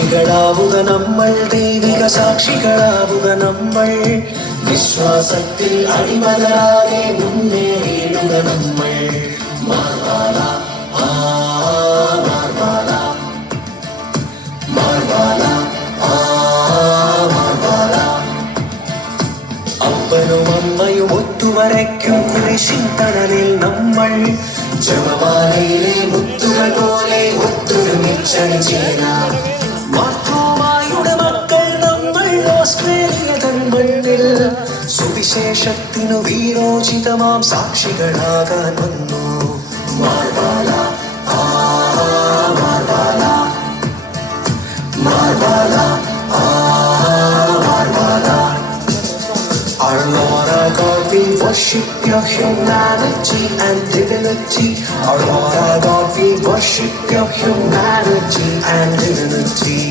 സാക്ഷികളാവുക നമ്മൾ, ദൈവിക സാക്ഷികളാവുക നമ്മൾ. വിശ്വാസത്തിൽ അടിമകളാകെ മുന്നേറിയിടുക നമ്മൾ. മാർവാല മാർവാല മാർവാല മാർവാല. അപ്പനും അമ്മയും ഒത്തുവരയ്ക്കും കുരിശിൻ തണലിൽ നമ്മൾ. ജപമാലയിലെ മുത്തുകൾ പോലെ ഒത്തൊരുമിച്ചണി ചേരാം. മാർത്തോമായുടെ മക്കൾ നമ്മൾ, ഓസ്ട്രേലിയ തൻ മണ്ണിൽ സുവിശേഷത്തിനു വീരോചിതമാം സാക്ഷികളാകാൻ വന്നു. മാർവാല മാർവാല മാർവാല മാർവാല. Our Lord, our God, we worship your humanity and divinity. Our Lord, our God, we worship your humanity and divinity.